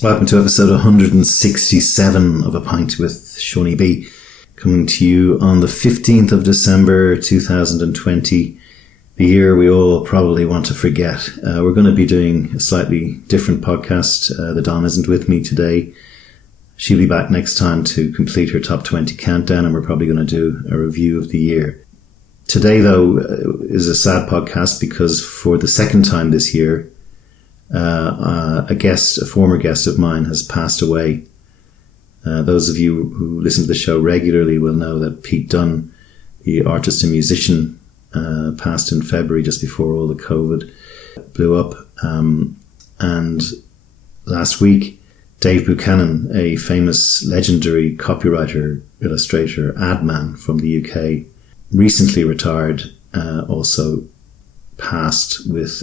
Welcome to episode 167 of A Pint with Seaniebee, coming to you on the 15th of December 2020, the year we all probably want to forget. We're going to be doing a slightly different podcast. The Dom isn't with me today. She'll be back next time to complete her top 20 countdown, and we're probably going to do a review of the year. Today, though, is a sad podcast because for the second time this year, a former guest of mine has passed away. Those of you who listen to the show regularly will know that Pete Dunne, the artist and musician, passed in February just before all the COVID blew up. And last week, Dave Buchanan, a famous legendary copywriter, illustrator, adman from the UK, recently retired, also passed with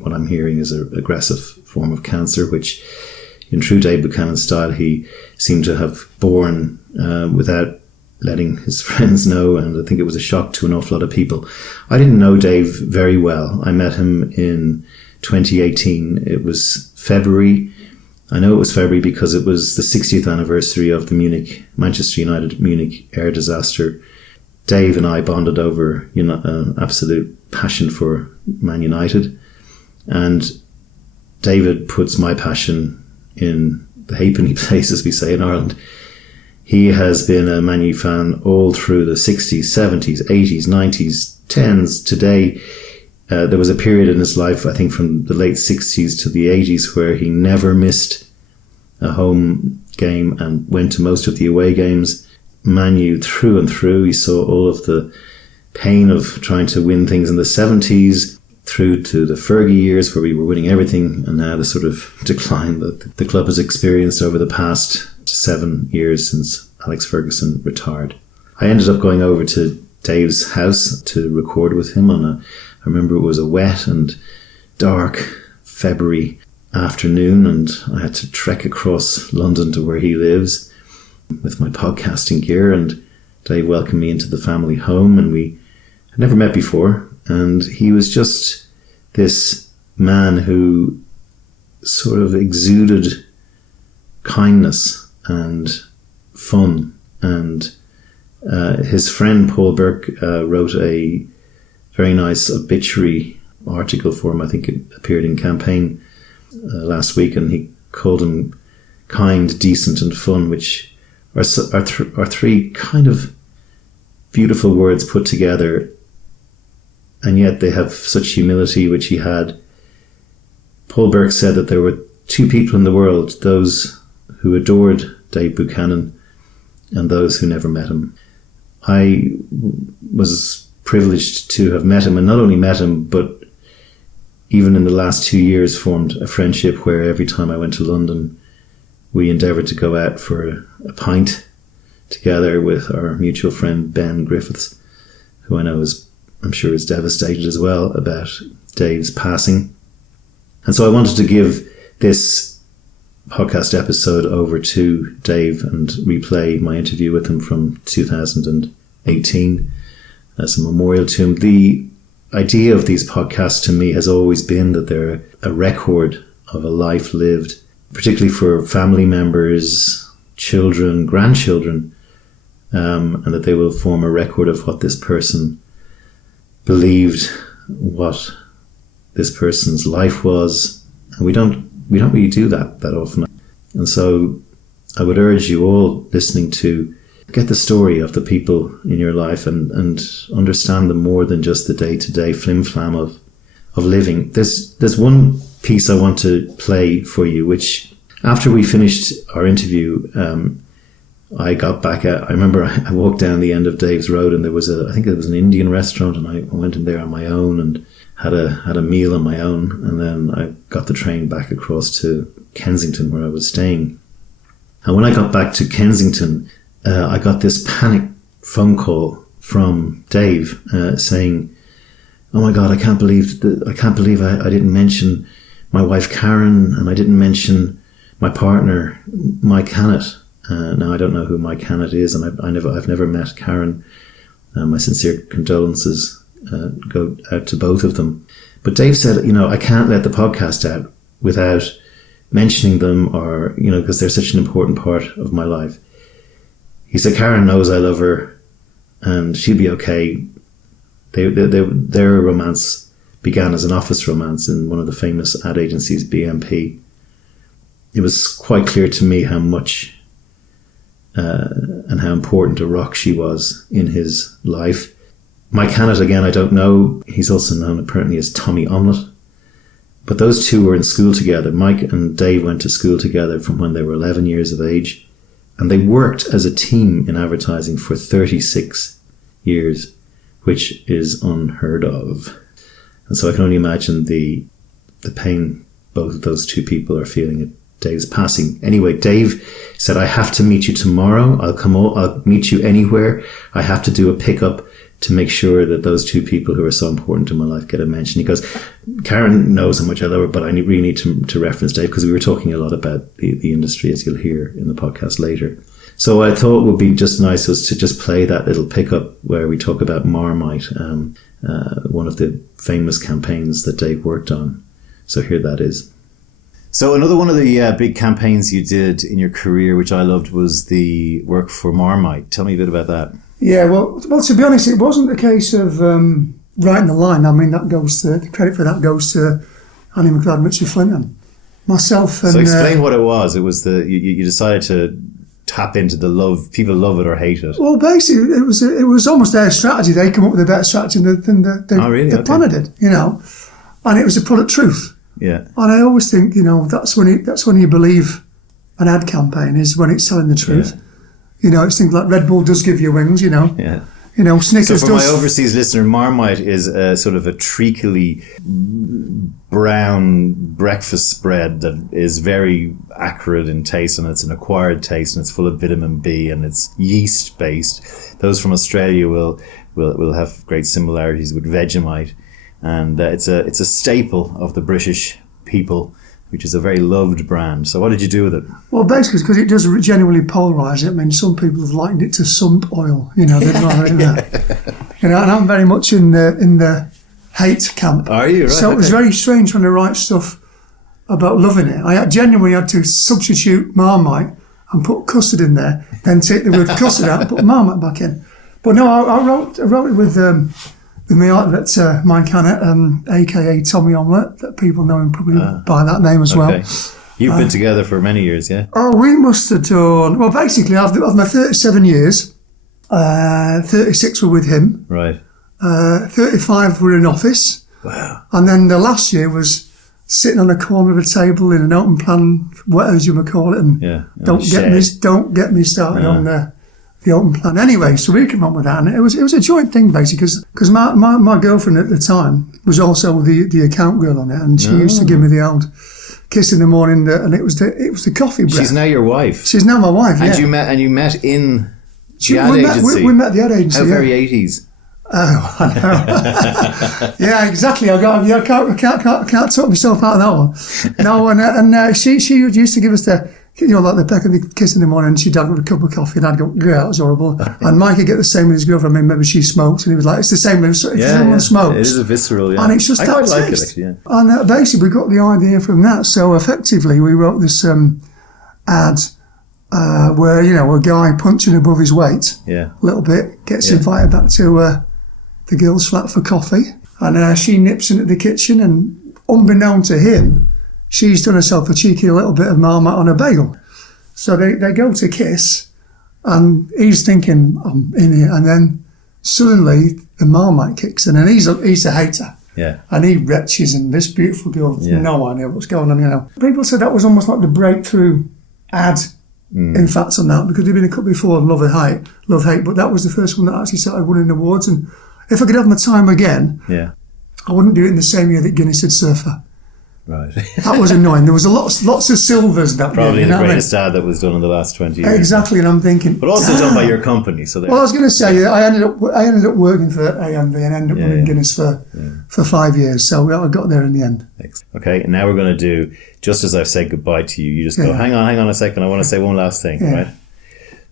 what I'm hearing is an aggressive form of cancer, which in true Dave Buchanan style, he seemed to have borne without letting his friends know, and I think it was a shock to an awful lot of people. I didn't know Dave very well. I met him in 2018. It was February. I know it was February because it was the 60th anniversary of the Manchester United Munich air disaster. Dave and I bonded over an absolute passion for Man United, and David puts my passion in the halfpenny place, as we say in Ireland. He has been a Man U fan all through the 60s, 70s, 80s, 90s, 10s. Today, there was a period in his life, I think from the late 60s to the 80s, where he never missed a home game and went to most of the away games. Man U through and through. He saw all of the pain of trying to win things in the 70s through to the Fergie years where we were winning everything, and now the sort of decline that the club has experienced over the past 7 years since Alex Ferguson retired. I ended up going over to Dave's house to record with him I remember it was a wet and dark February afternoon, and I had to trek across London to where he lives with my podcasting gear, and Dave welcomed me into the family home, and we had never met before, and he was just this man who sort of exuded kindness and fun, and his friend Paul Burke wrote a very nice obituary article for him. I think it appeared in Campaign last week, and he called him kind, decent and fun, which are three kind of beautiful words put together, and yet they have such humility, which he had. Paul Burke said that there were two people in the world, those who adored Dave Buchanan and those who never met him. I was privileged to have met him, and not only met him, but even in the last 2 years formed a friendship where every time I went to London, we endeavoured to go out for a pint together with our mutual friend Ben Griffiths, who I'm sure is devastated as well about Dave's passing. And so I wanted to give this podcast episode over to Dave and replay my interview with him from 2018 as a memorial to him. The idea of these podcasts to me has always been that they're a record of a life lived, particularly for family members, children, grandchildren, and that they will form a record of what this person believed, what this person's life was. And we don't really do that often. And so I would urge you all listening to get the story of the people in your life and understand them more than just the day-to-day flim-flam of living. There's one piece I want to play for you, which after we finished our interview, I got back out. I remember I walked down the end of Dave's Road, and I think it was an Indian restaurant, and I went in there on my own and had a meal on my own, and then I got the train back across to Kensington where I was staying. And when I got back to Kensington, I got this panic phone call from Dave saying, "Oh my God, I can't believe I didn't mention my wife Karen, and I didn't mention my partner Mike Hannett." Now I don't know who Mike Hannett is, and I've never met Karen. My sincere condolences go out to both of them. But Dave said, I can't let the podcast out without mentioning them or, because they're such an important part of my life. He said, Karen knows I love her and she'll be okay. Their romance began as an office romance in one of the famous ad agencies, BMP. It was quite clear to me how much and how important a rock she was in his life. Mike Hannett, again, I don't know. He's also known apparently as Tommy Omelette. But those two were in school together. Mike and Dave went to school together from when they were 11 years of age. And they worked as a team in advertising for 36 years, which is unheard of. And so I can only imagine the pain both of those two people are feeling at Dave's passing. Anyway, Dave said, I have to meet you tomorrow. I'll meet you anywhere. I have to do a pickup to make sure that those two people who are so important in my life get a mention. He goes, Karen knows how much I love her, but I really need to reference Dave because we were talking a lot about the industry, as you'll hear in the podcast later. So I thought it would be just nice was to just play that little pickup where we talk about Marmite, one of the famous campaigns that Dave worked on. So here that is. So another one of the big campaigns you did in your career, which I loved, was the work for Marmite. Tell me a bit about that. Yeah, well, to be honest, it wasn't a case of writing the line. I mean, the credit for that goes to Annie McLeod, Mitchell Flinton, myself. And, so explain what it was. It was you decided to tap into the love. People love it or hate it. Well, basically, it was almost their strategy. They come up with a better strategy than the planner did, and it was a product truth. Yeah. And I always think, that's when you believe an ad campaign is when it's telling the truth. Yeah. It's things like Red Bull does give you wings, Yeah. Snickers So for my overseas listener, Marmite is a sort of a treacly brown breakfast spread that is very acrid in taste, and it's an acquired taste, and it's full of vitamin B, and it's yeast based. Those from Australia will have great similarities with Vegemite, and it's a staple of the British people, which is a very loved brand. So what did you do with it? Well, basically, because it does genuinely polarise it. I mean, some people have likened it to sump oil, they'd rather in that. And I'm very much in the hate camp. Are you? Right. So it was very strange trying to write stuff about loving it. I genuinely had to substitute Marmite and put custard in there, then take the word custard out and put Marmite back in. But no, I wrote it with my outlet, Mike Hannett, a.k.a. Tommy Omelette, that people know him probably by that name as well. You've been together for many years, yeah? Oh, we must have done... Well, basically, of my 37 years, 36 were with him. Right. 35 were in office. Wow. And then the last year was sitting on a corner of a table in an open plan, whatever you might call it, and don't get me started on the open plan. Anyway, so we came up with that, and it was a joint thing basically, because my girlfriend at the time was also the account girl on it, and she used to give me the old kiss in the morning, and it was the coffee breath. She's now your wife. She's now my wife. And yeah. you met in the ad agency. We met at the ad agency. How very 80s. Oh, I know. Yeah, exactly. I can't talk myself out of that one. No, and she used to give us the like the peck of the kiss in the morning, and she'd have a cup of coffee, and I'd go, yeah, that was horrible. And Mike would get the same with his girlfriend. I mean, maybe she smokes, and he was like, it's the same if someone smokes. It is a visceral, yeah. And it's just I that quite taste. like it, actually, yeah. And basically, we got the idea from that. So effectively, we wrote this ad where, a guy punching above his weight a little bit, gets invited back to the girl's flat for coffee, and she nips into the kitchen, and unbeknown to him, she's done herself a cheeky little bit of Marmite on a bagel. So they go to kiss, and he's thinking, I'm in here, and then suddenly the Marmite kicks in, and he's a hater. Yeah. And he retches, and this beautiful girl has no idea what's going on, People said that was almost like the breakthrough ad, in fact, on that, because there'd been a couple before, Love Hate, but that was the first one that actually started winning awards. And if I could have my time again, I wouldn't do it in the same year that Guinness did Surfer. Right. That was annoying. There was lots of silvers that probably year. Probably the greatest ad that was done in the last 20 years. Exactly, and I'm thinking... But also done by your company. So well, I was going to say, I ended up working for AMV and ended up winning Guinness for 5 years. So I got there in the end. Okay, and now we're going to do, just as I've said goodbye to you, you just go, hang on a second, I want to say one last thing, right?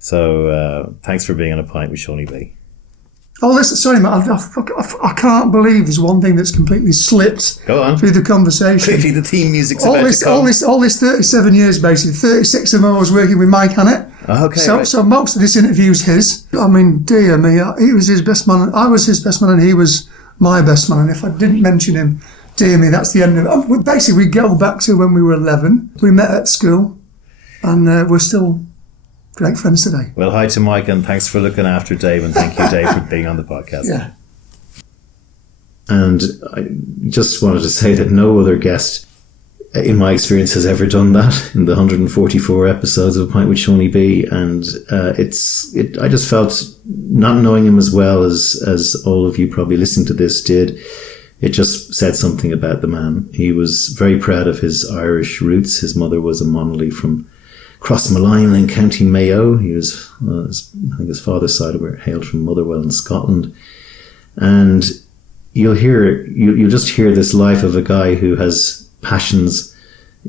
So thanks for being on A Pint with Seaniebee. Oh, listen, sorry, mate. I can't believe there's one thing that's completely slipped. Go on. Through the conversation. Quickly, the theme music's about to come. All this 37 years, basically. 36 of them I was working with Mike Hannett. Okay. So most of this interview is his. I mean, dear me, he was his best man. I was his best man, and he was my best man. And if I didn't mention him, dear me, that's the end of it. Basically, we go back to when we were 11. We met at school, and we're still great friends today. Well, hi to Mike, and thanks for looking after Dave, and thank you, Dave, for being on the podcast. Yeah. And I just wanted to say that no other guest, in my experience, has ever done that in the 144 episodes of A Pint with Seaniebee. And I just felt, not knowing him as well as all of you probably listening to this did, it just said something about the man. He was very proud of his Irish roots. His mother was a Monolly from Crossmalline in County Mayo. He was, I think his father's side hailed from Motherwell in Scotland. And you'll just hear this life of a guy who has passions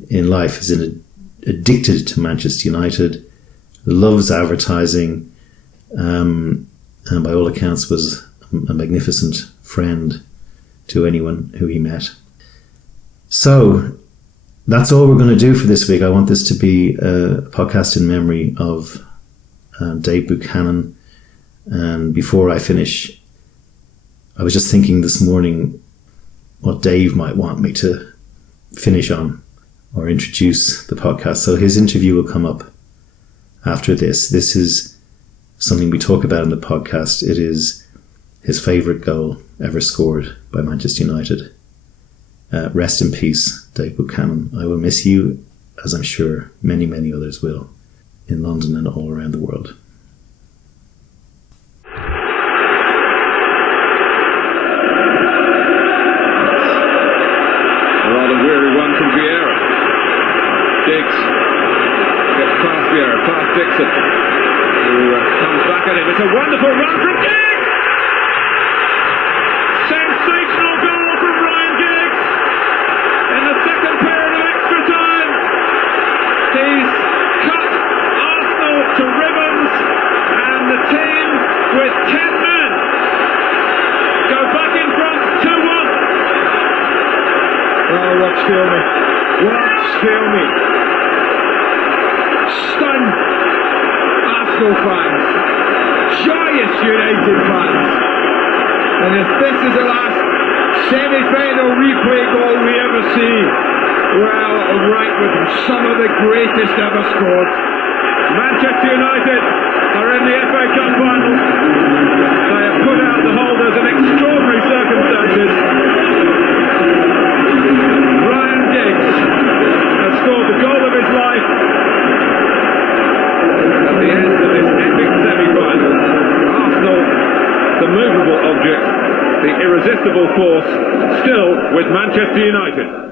in life. He's addicted to Manchester United, loves advertising, and by all accounts was a magnificent friend to anyone who he met. So that's all we're going to do for this week. I want this to be a podcast in memory of Dave Buchanan. And before I finish, I was just thinking this morning what Dave might want me to finish on or introduce the podcast. So his interview will come up after this. This is something we talk about in the podcast. It is his favourite goal ever scored by Manchester United. Rest in peace, Dave Buchanan. I will miss you, as I'm sure many, many others will, in London and all around the world. A rather weary one from Vieira. Diggs gets past Vieira, past Dixon, who comes back at him. It's a wonderful run from Diggs! Sensational goal from Ryan Giggs in the second period of extra time. He's cut Arsenal to ribbons, and the team with 10 men go back in front 2-1. Oh, watch Filmy. Watch Filmy. Stunned Arsenal fans. Joyous United fans. And if this is the last semi-final replay goal we ever see, well, right with some of the greatest ever scored. Manchester United are in the FA Cup final. They have put out the holders in extraordinary circumstances. Ryan Giggs has scored the goal of his life at the end of this epic semi-final. Arsenal, the movable object, the irresistible force, still with Manchester United.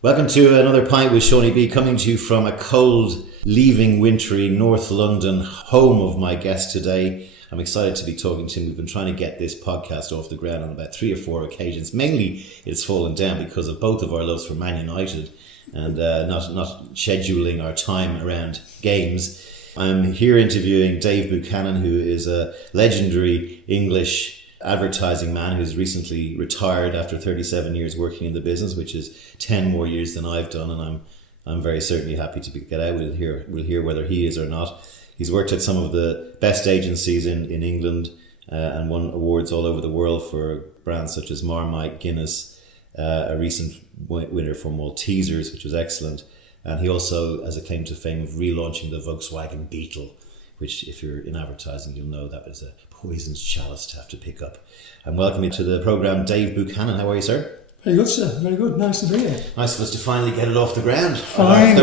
Welcome to another Pint with Seaniebee, coming to you from a cold, leaving wintry North London, home of my guest today. I'm excited to be talking to him. We've been trying to get this podcast off the ground on about 3 or 4 occasions. Mainly it's fallen down because of both of our loves for Man United and not scheduling our time around games. I'm here interviewing Dave Buchanan, who is a legendary English advertising man who's recently retired after 37 years working in the business, which is 10 more years than I've done, and I'm very certainly happy to get out. We'll hear whether he is or not. He's worked at some of the best agencies in England and won awards all over the world for brands such as Marmite, Guinness, a recent winner for Maltesers, which was excellent. And he also has a claim to fame of relaunching the Volkswagen Beetle, which, if you're in advertising, you'll know that was a poisonous chalice to have to pick up. I'm welcoming to the programme Dave Buchanan. How are you, sir? Very good, sir. Very good. Nice to be here. Nice of us to finally get it off the ground. Fine.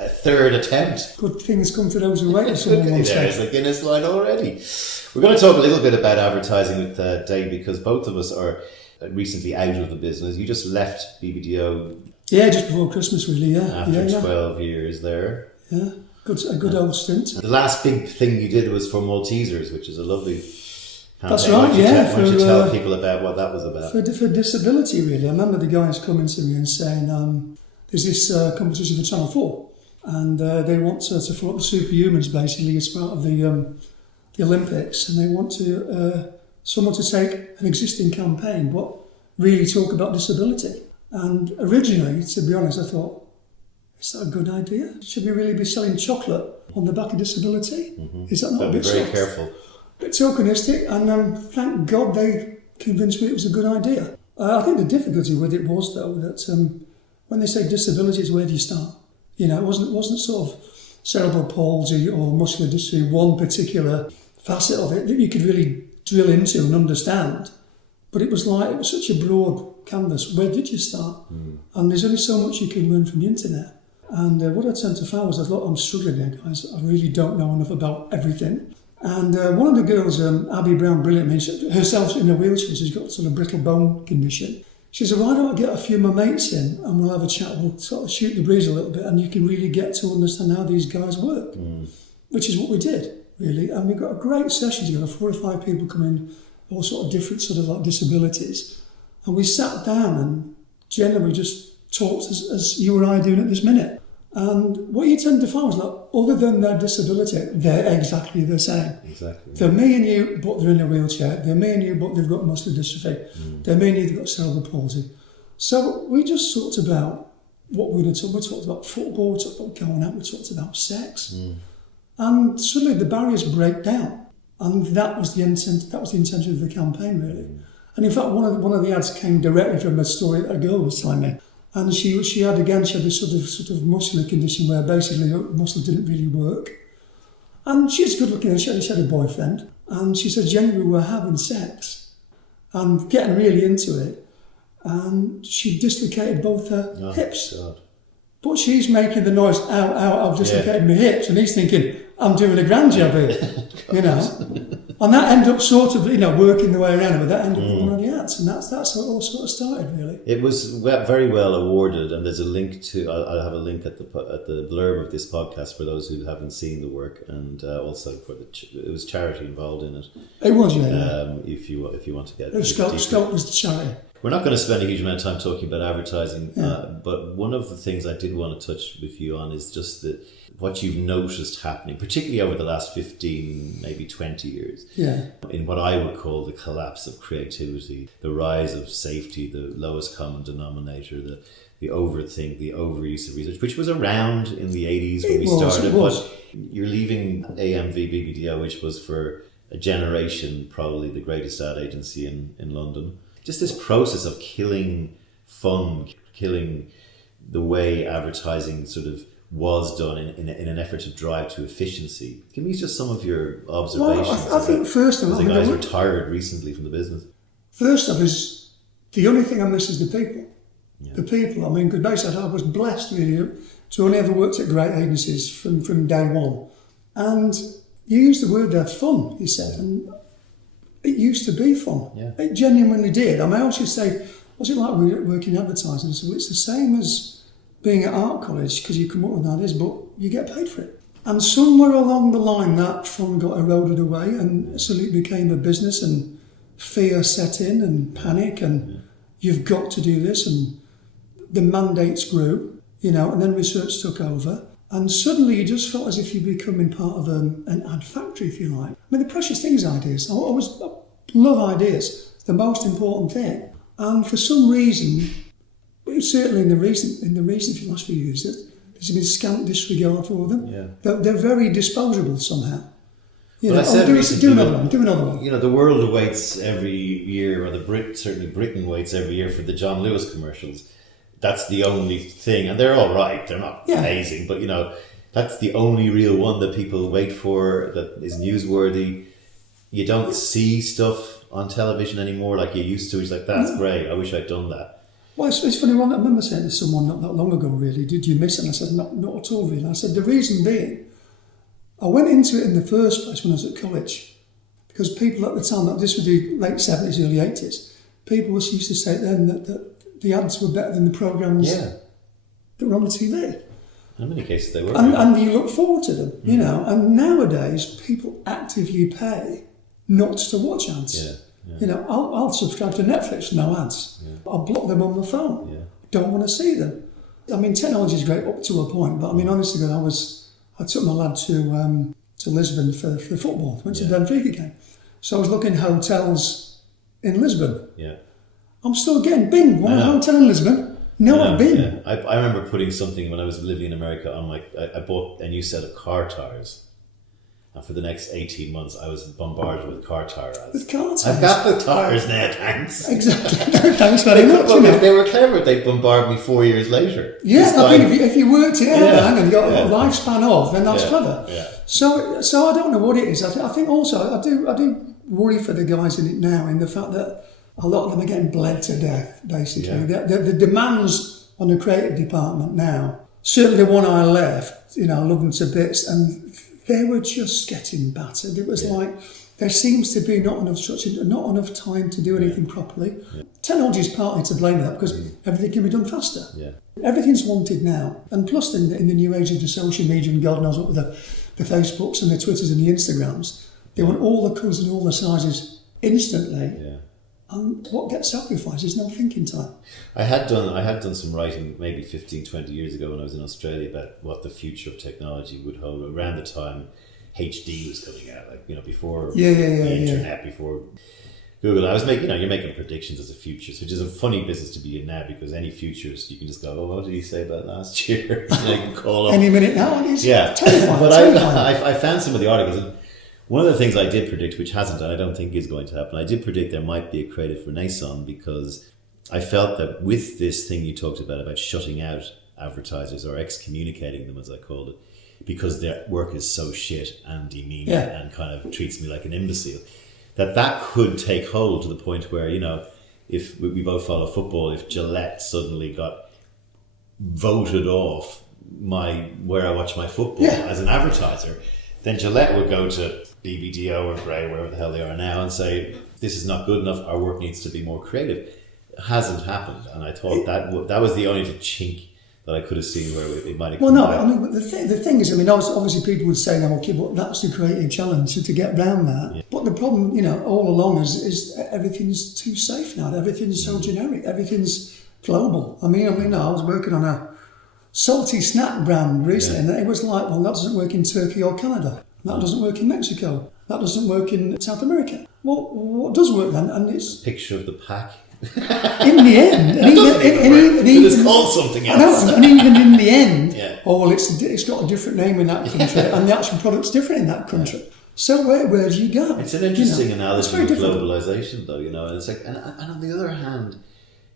A third attempt. Good things come to those who wait. There's a Guinness line already. We're going to talk a little bit about advertising with Dave, because both of us are recently out of the business. You just left BBDO. Yeah, just before Christmas, really. Yeah. After 12 years there. Yeah. A good old stint. The last big thing you did was for Maltesers, which is a lovely That's right, yeah. Why don't you tell people about what that was about? For disability, really. I remember the guys coming to me and saying, there's this competition for Channel 4, and they want to follow up the superhumans, basically, as part of the Olympics, and they want someone to take an existing campaign, but really talk about disability. And originally, to be honest, I thought, is that a good idea? Should we really be selling chocolate on the back of disability? Mm-hmm. Is that not a bit very careful? A bit tokenistic, and thank God they convinced me it was a good idea. I think the difficulty with it was, though, that when they say disabilities, where do you start? You know, it wasn't sort of cerebral palsy or muscular dystrophy, one particular facet of it that you could really drill into and understand. But it was such a broad canvas. Where did you start? Mm. And there's only so much you can learn from the internet. And what I tend to find was, I'm struggling here, guys. I really don't know enough about everything. And one of the girls, Abby Brown, brilliant, herself in a wheelchair, she's got sort of brittle bone condition. She said, why don't I get a few of my mates in and we'll have a chat, we'll sort of shoot the breeze a little bit and you can really get to understand how these guys work, which is what we did, really. And we got a great session together, 4 or 5 people come in, all sort of different sort of like disabilities. And we sat down and generally just talked as you and I are doing at this minute. And what you tend to find is, other than their disability, they're exactly the same. Exactly. They're me and you, but they're in a wheelchair. They're me and you, but they've got muscular dystrophy. They're me and you, they've got cerebral palsy. So we just talked about what we were going to talk. We talked about football, we talked about going out, we talked about sex. And suddenly the barriers break down. And that was the intention of the campaign, really. And in fact, one of the ads came directly from a story that a girl was telling me. And she had this sort of muscular condition where basically her muscle didn't really work. And she's good looking, she had a boyfriend. And she said, generally we were having sex and getting really into it. And she dislocated both her hips. God. But she's making the noise, ow, ow, I've dislocated my hips. And he's thinking, I'm doing a grand job here, you know. And that ended up sort of, working the way around it, but that ended up one of the ads. And that's how it all sort of started, really. It was very well awarded, and there's a link to, I'll have a link at the blurb of this podcast for those who haven't seen the work, and also for it was charity involved in it. It was, yeah. If you want to get it. Scope was the charity. We're not going to spend a huge amount of time talking about advertising, but one of the things I did want to touch with you on is just what you've noticed happening, particularly over the last 15, maybe 20 years, in what I would call the collapse of creativity, the rise of safety, the lowest common denominator, the overthink, the overuse of research, which was around in the 80s when we started. But you're leaving AMV BBDO, which was for a generation probably the greatest ad agency in London. Just this process of killing fun, killing the way advertising sort of was done in an effort to drive to efficiency. Give me just some of your observations. Well, I think first of all, the guys retired recently from the business. First off, is the only thing I miss is the people. Yeah. The people. I mean, because basically I was blessed really to only ever worked at great agencies from day one. And you used the word there, fun, you said, and it used to be fun. Yeah. It genuinely did. I mean, I always used to say, what's it like working in advertising? So it's the same as being at art college, because you come up with ideas, but you get paid for it. And somewhere along the line, that fun got eroded away, and suddenly it became a business, and fear set in, and panic, and you've got to do this, and the mandates grew, and then research took over, and suddenly you just felt as if you're becoming part of an ad factory, if you like. I mean, the precious thing is ideas. I love ideas. It's the most important thing. And for some reason, certainly in the recent for the last few years, there's been scant disregard for them. Yeah. They're very disposable somehow. Do another one. The world awaits every year, or certainly Britain waits every year for the John Lewis commercials. That's the only thing, and they're all right. They're not amazing, but that's the only real one that people wait for, that is newsworthy. You don't see stuff on television anymore like you used to. It's like, that's great. I wish I'd done that. Well, it's funny. I remember saying to someone not that long ago, really, did you miss it? And I said, not at all, really. I said, the reason being, I went into it in the first place when I was at college, because people at the time, this was the late 70s, early 80s, people used to say then that the ads were better than the programmes that were on the TV. In many cases they were. And you look forward to them, and nowadays people actively pay not to watch ads. Yeah. You know, I'll subscribe to Netflix, no ads. Yeah. I'll block them on my phone. Yeah. Don't want to see them. I mean, technology is great up to a point, but I mean, honestly, I took my lad to Lisbon for football. Went to the Benfica game. So I was looking at hotels in Lisbon. Yeah. I'm still getting bing. Want a hotel in Lisbon? No, I've been. Yeah. I remember putting something when I was living in America on I bought a new set of car tires. And for the next 18 months, I was bombarded with car tire ads. With car tires? I've got the tires now, thanks. Exactly. Thanks very much. Well, if they were clever, they'd bombard me 4 years later. Yeah, I think if you worked it out and you got a lifespan of, then that's clever. Yeah. So I don't know what it is. I think also I do worry for the guys in it now in the fact that a lot of them are getting bled to death, basically. Yeah. The demands on the creative department now, certainly the one I left, you know, I love them to bits, and they were just getting battered. It was like there seems to be not enough structure, not enough time to do anything properly. Yeah. Technology is partly to blame for that because everything can be done faster. Yeah. Everything's wanted now. And plus in the new age of the social media and God knows what with the Facebooks and the Twitters and the Instagrams, they want all the colours and all the sizes instantly. Yeah. And what gets sacrificed is no thinking time. I had done some writing maybe 15, 20 years ago when I was in Australia about what the future of technology would hold around the time HD was coming out, like, you know, before the internet, before Google. I was making, you're making predictions as a futures, which is a funny business to be in now because any futures you can just go, oh, what did he say about last year? You can call up any minute now. It is terrifying. But I found some of the articles. And one of the things I did predict, which hasn't, and I don't think is going to happen, I did predict there might be a creative renaissance because I felt that with this thing you talked about shutting out advertisers or excommunicating them, as I called it, because their work is so shit and demeaning and kind of treats me like an imbecile, that could take hold to the point where, you know, if we both follow football, if Gillette suddenly got voted off where I watch my football as an advertiser, then Gillette would go to BBDO or Bred, wherever the hell they are now, and say, this is not good enough, our work needs to be more creative. It hasn't happened, and I thought that was the only chink that I could have seen where it might have come back. I mean, but the thing is, I mean, obviously people would say, no, okay, but that's the creative challenge to get around that. Yeah. But the problem, you know, all along is everything's too safe now. Everything's so generic. Everything's global. I mean, I was working on a salty snack brand recently, and it was like, well, that doesn't work in Turkey or Canada. That doesn't work in Mexico. That doesn't work in South America. Well, what does work then? And it's picture of the pack. In the end, it's called something else. And even in the end, it's got a different name in that country, and the actual product's different in that country. So where do you go? It's an interesting analogy of globalization, though. You know, and it's like, and on the other hand,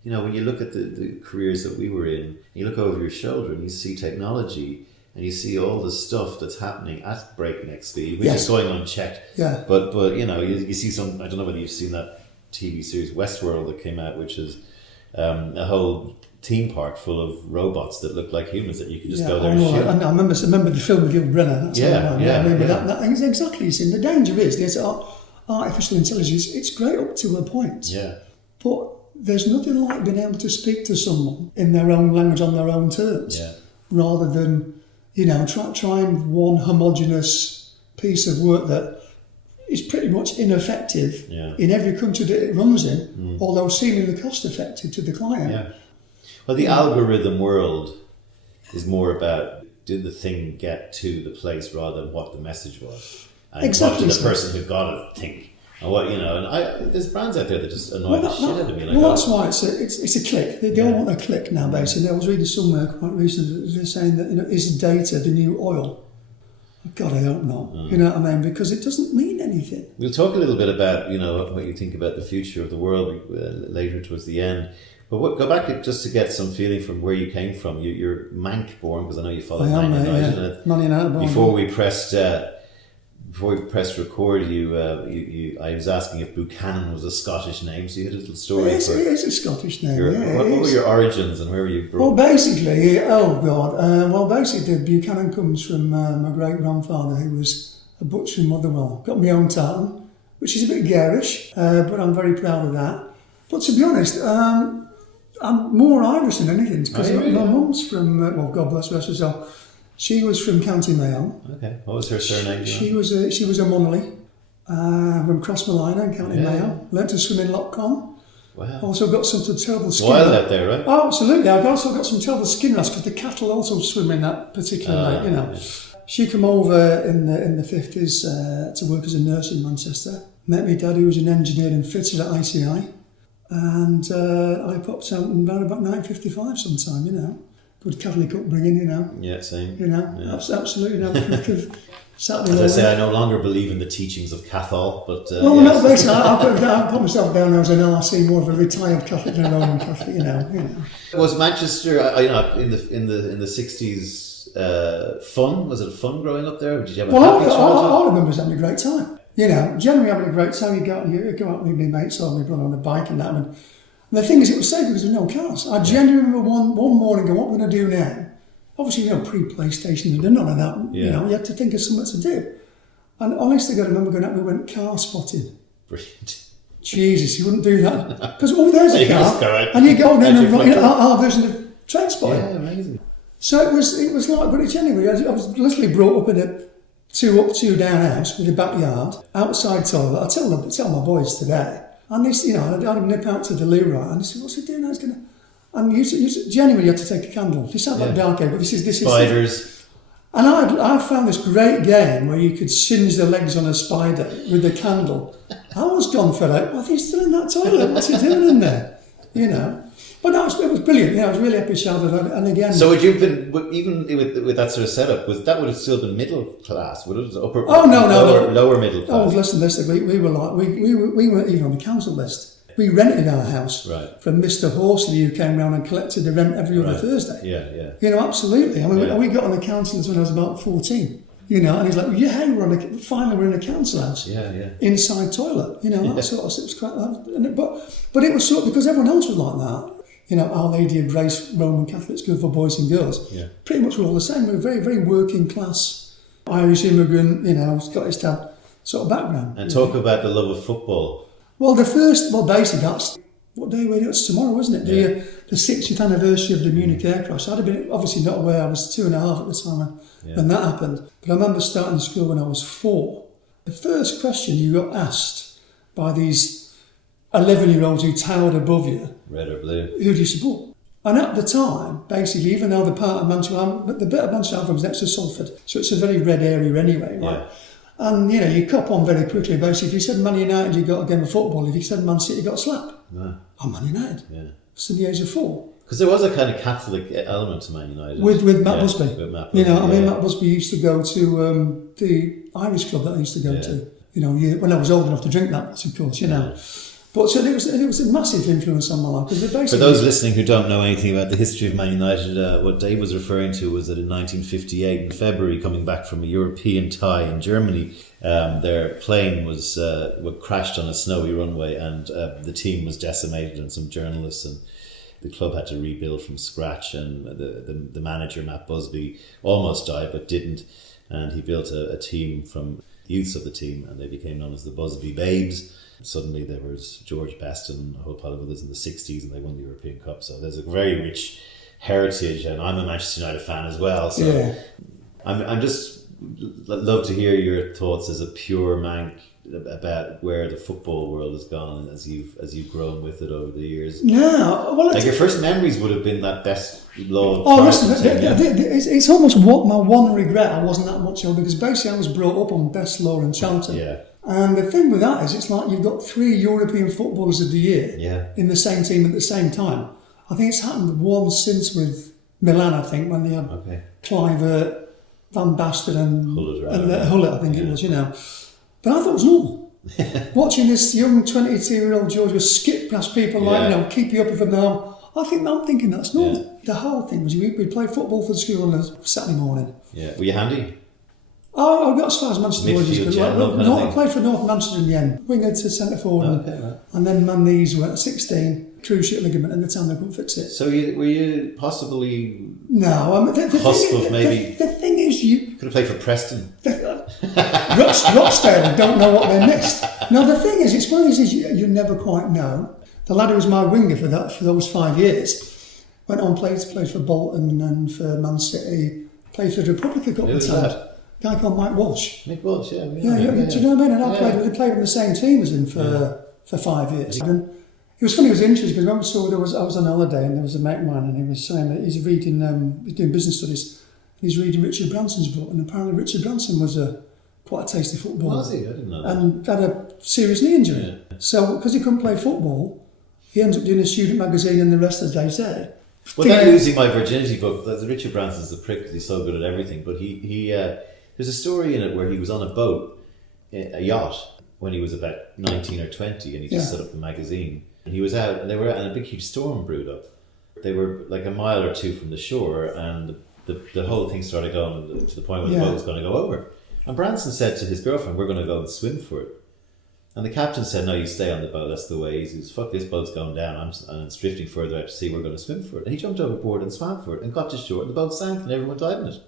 you know, when you look at the careers that we were in, you look over your shoulder and you see technology. And you see all the stuff that's happening at breakneck speed, which is going unchecked. Yeah. But you know, you see some. I don't know whether you've seen that TV series Westworld that came out, which is a whole theme park full of robots that look like humans that you can just go there and shoot. I remember the film with Gil Brenner. I remember that. Exactly. You see, the danger is there's artificial intelligence. It's great up to a point. Yeah. But there's nothing like being able to speak to someone in their own language on their own terms, rather than, you know, trying one homogenous piece of work that is pretty much ineffective in every country that it runs in, although seemingly cost effective to the client. Yeah. Well, the algorithm world is more about, did the thing get to the place rather than what the message was, and what did the person who got it think. And what, you know, and there's brands out there that just annoy the shit out of me. Like, that's why it's a click. They all want a click now, basically. I was reading somewhere quite recently, they're saying that, you know, is data the new oil? God, I hope not. You know what I mean? Because it doesn't mean anything. We'll talk a little bit about, you know, what you think about the future of the world later towards the end. But go back just to get some feeling from where you came from. You're Manc born, because I know you followed Man United. Man United born. Before we pressed record, I was asking if Buchanan was a Scottish name, so you had a little story. It is a Scottish name. What were your origins and where were you brought? Well, basically, the Buchanan comes from my great grandfather, who was a butcher in Motherwell. Got my own tartan, which is a bit garish, but I'm very proud of that. But to be honest, I'm more Irish than anything, because my mum's from, God bless her herself. She was from County Mayo. Okay. What was her surname? She was a Munnelly. from Crossmolina in County Mayo. Learned to swim in Loch Con. Wow. Also got some terrible skin. Wild out there, right? Oh, absolutely. I've also got some terrible skin rash because the cattle also swim in that particular lake, you know. Yeah. She came over in the 50s to work as a nurse in Manchester. Met my dad, who was an engineer and fitter at ICI. And I popped out around about 1955 sometime, you know. Good Catholic upbringing, you know. Yeah, same. You know, absolutely. You know, as I say, I no longer believe in the teachings of Cathol, but... well, yes. No, basically, I put myself down as an RC, more of a retired Catholic than a Roman Catholic, you know. Was Manchester, in the 60s, fun? Was it fun growing up there? Did you have a happy childhood? I remember us having a great time. You know, generally having a great time. You go out with my mates or my brother on a bike and that. And the thing is, it was safe because there were no cars. I genuinely remember one morning going, what we're going to do now? Obviously, you know, pre-PlayStation, there's none of that. You know, you had to think of something to do. And honestly, I remember going out, we went car spotting. Brilliant. Jesus, you wouldn't do that. Because, there's a car. And you go down and run our version of train spotting. Yeah, amazing. So it was like, but genuinely, I was literally brought up in a 2 up, 2 down house with a backyard, outside toilet. I tell my boys today. And this, you know, I'd nip out to the loo, right? And they said, what's he doing now? He's going to... And genuinely, you had to take a candle. This sounds like dark age, but this is spiders. And I found this great game where you could singe the legs on a spider with a candle. I was gone for that. I think he's still in that toilet. What's he doing in there? You know. But no, it was brilliant. Yeah, it was really happy childhood. And again. So would you have been, even with that sort of setup, would have still been middle class? Would it upper? Oh no. Lower middle class. Oh, listen. We were like we weren't even on the council list. We rented our house from Mr. Horsley, who came round and collected the rent every other Thursday. Yeah. You know, absolutely. I mean, we got on the council when I was about 14. You know, and he's like, finally we're in a council house. Yeah. Inside toilet. You know, that sort of it was quite. But it was sort of, because everyone else was like that. You know, Our Lady of Grace Roman Catholic School for boys and girls. Yeah. Pretty much we're all the same. We're very, very working class, Irish immigrant. You know, Scottish dad sort of background. And talk about the love of football. Well, basically that's, what day were it? It's tomorrow, isn't it? The 60th anniversary of the Munich air crash. I'd have been obviously not aware. I was 2.5 at the time when that happened. But I remember starting school when I was 4. The first question you got asked by these 11-year-olds who towered above you. Red or blue. Who do you support? And at the time, basically, even though the part of Manchester, but the bit of Manchester was next to Salford, so it's a very red area anyway, right? Yeah. And, you know, you cop on very quickly. Basically, if you said Man United, you got a game of football. If you said Man City, you got a slap. No. I'm Man United. Yeah. It's in the age of 4. Because there was a kind of Catholic element to Man United. With Matt Busby. You know, Matt Busby used to go to the Irish club that I used to go to. You know, when I was old enough to drink that, of course, you know. But so it was a massive influence on my life. For those listening who don't know anything about the history of Man United, what Dave was referring to was that in 1958, in February, coming back from a European tie in Germany, their plane was crashed on a snowy runway, and the team was decimated, and some journalists and the club had to rebuild from scratch. And the manager, Matt Busby, almost died but didn't, and he built a team from youths of the team, and they became known as the Busby Babes. Suddenly there was George Best and a whole pile of others in the 60s, and they won the European Cup. So there's a very rich heritage, and I'm a Manchester United fan as well. So I'm just love to hear your thoughts as a pure Manc about where the football world has gone as you've grown with it over the years. No, well, like your first memories would have been that best law. Oh, listen, it's almost what my one regret. I wasn't that much older, because basically I was brought up on best law and Charlton. Yeah. And the thing with that is, it's like you've got 3 European footballers of the year in the same team at the same time. I think it's happened once since with Milan, I think, when they had Kluivert, Van Basten and Hullet, I think it was, you know. But I thought it was normal. Watching this young 22-year-old George was skip past people like, you know, keep you up from now. I'm thinking that's normal. Yeah. The whole thing was we played football for the school on a Saturday morning. Yeah. Were you handy? Oh, I got as far as Manchester Boys. I played for North Manchester in the end. Winger to centre forward. And then my knees were at 16, cruciate ligament, and the time they couldn't fix it. So were you possibly... No, I mean, the thing is, you... Could have played for Preston. Rochdale don't know what they missed. No, the thing is, it's one of these things you never quite know. The lad who was my winger for those 5 years went on, played for Bolton and for Man City, played for the Republic a couple of times. A guy called Mike Walsh. Mick Walsh, yeah. Do you know what I mean? And I played in the same team as him for 5 years. And it was funny, it was interesting, because I was on holiday and there was a mate of mine and he was saying that he's reading, he's doing business studies, and he's reading Richard Branson's book, and apparently Richard Branson was quite a tasty footballer. Was he? I didn't know that. And had a serious knee injury. Yeah. So, because he couldn't play football, he ends up doing a student magazine and the rest of the day's there. Without losing my virginity book, Richard Branson's a prick because he's so good at everything, but he there's a story in it where he was on a boat, a yacht, when he was about 19 or 20, and he just set up a magazine. And he was out, and they were out, and a big huge storm brewed up. They were like a mile or two from the shore, and the whole thing started going to the point where the boat was going to go over. And Branson said to his girlfriend, "We're going to go and swim for it." And the captain said, "No, you stay on the boat, that's the way." He says, "Fuck, this boat's going down, and it's drifting further out to sea, we're going to swim for it." And he jumped overboard and swam for it, and got to shore, and the boat sank, and everyone died in it.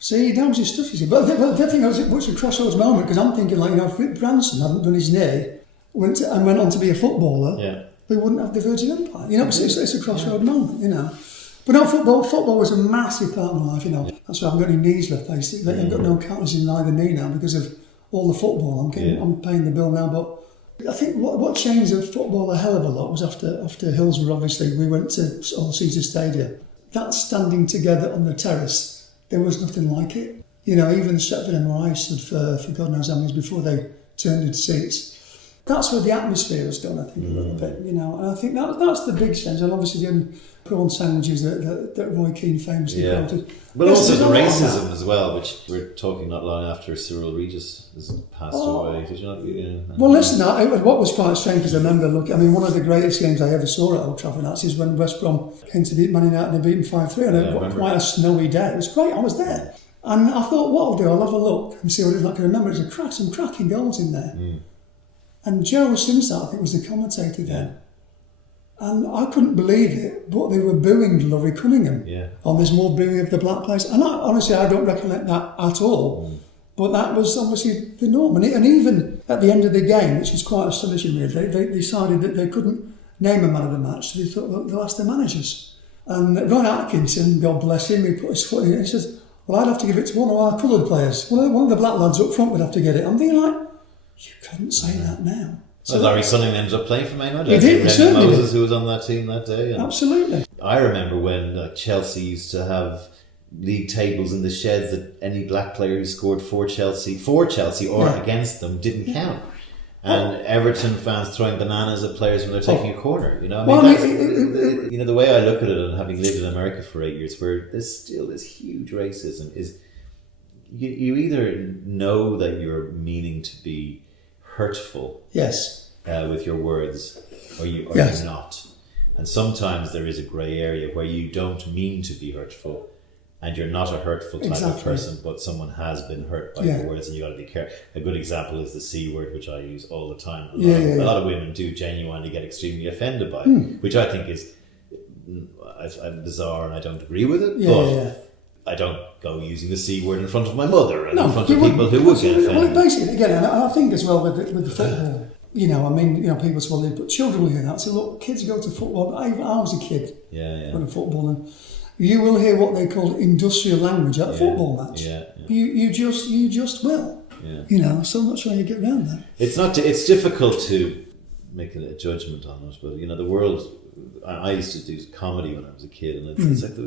See, that was his stuff, you see. But the thing was, it was a crossroads moment, because I'm thinking, like, if Branson hadn't done his knee, went on to be a footballer, we wouldn't have the Virgin Empire. It's a crossroad moment, But no, football was a massive part of my life, That's why I haven't got any knees left, basically. I've got no calluses in either knee now because of all the football. I'm paying the bill now, but I think what changed the football a hell of a lot was after Hillsborough, obviously, we went to All Caesar Stadium. That standing together on the terrace, there was nothing like it. Even Stretford MRI stood for God knows how many years before they turned into seats. That's where the atmosphere has done, I think, a little bit, And I think that's the big change. And obviously the prawn sandwiches that Roy Keane famously quoted. But also the racism as well, which we're talking not long after Cyril Regis has passed away. Did you not? Well, listen, what was quite strange, because I remember, one of the greatest games I ever saw at Old Trafford actually is when West Brom came to beat Man United and they beat them 5-3 on quite a snowy day. It was great, I was there. And I thought, what I'll do, I'll have a look and see what it's like. I remember there's some cracking goals in there. And Joe Simsat, I think, was the commentator then. And I couldn't believe it, but they were booing Laurie Cunningham. On this more booing of the black players. And honestly, I don't recollect that at all. But that was obviously the norm. And even at the end of the game, which was quite astonishing, really, they decided that they couldn't name a man of the match, so they thought they'll ask the managers. And Ron Atkinson, God bless him, he put his foot in it and he says, "Well, I'd have to give it to one of our coloured players. One of the black lads up front would have to get it." I'm thinking, like, you couldn't say that now. So Larry Cunningham ended up playing for Man United. He did, certainly. Moses, who was on that team that day. Absolutely. I remember when Chelsea used to have league tables in the sheds that any black player who scored for Chelsea or against them didn't count. And Everton fans throwing bananas at players when they're taking a corner. The way I look at it, and having lived in America for 8 years, where there's still this huge racism, is you either know that you're meaning to be hurtful with your words, or you're not. And sometimes there is a grey area where you don't mean to be hurtful, and you're not a hurtful type of person, but someone has been hurt by your words, and you got to be careful. A good example is the C word, which I use all the time. A lot of women do genuinely get extremely offended by it, which I think is bizarre, and I don't agree with it. I don't go using the C word in front of my mother and in front of people who would get offended. Well, basically, again, I think as well with the football, people say, well, but children will hear that. So look, kids go to football. I was a kid going to football, and you will hear what they call industrial language at a football match. You just will. So I'm not sure how you get around that. It's difficult to make a judgment on it, but the world. I used to do comedy when I was a kid, and it's like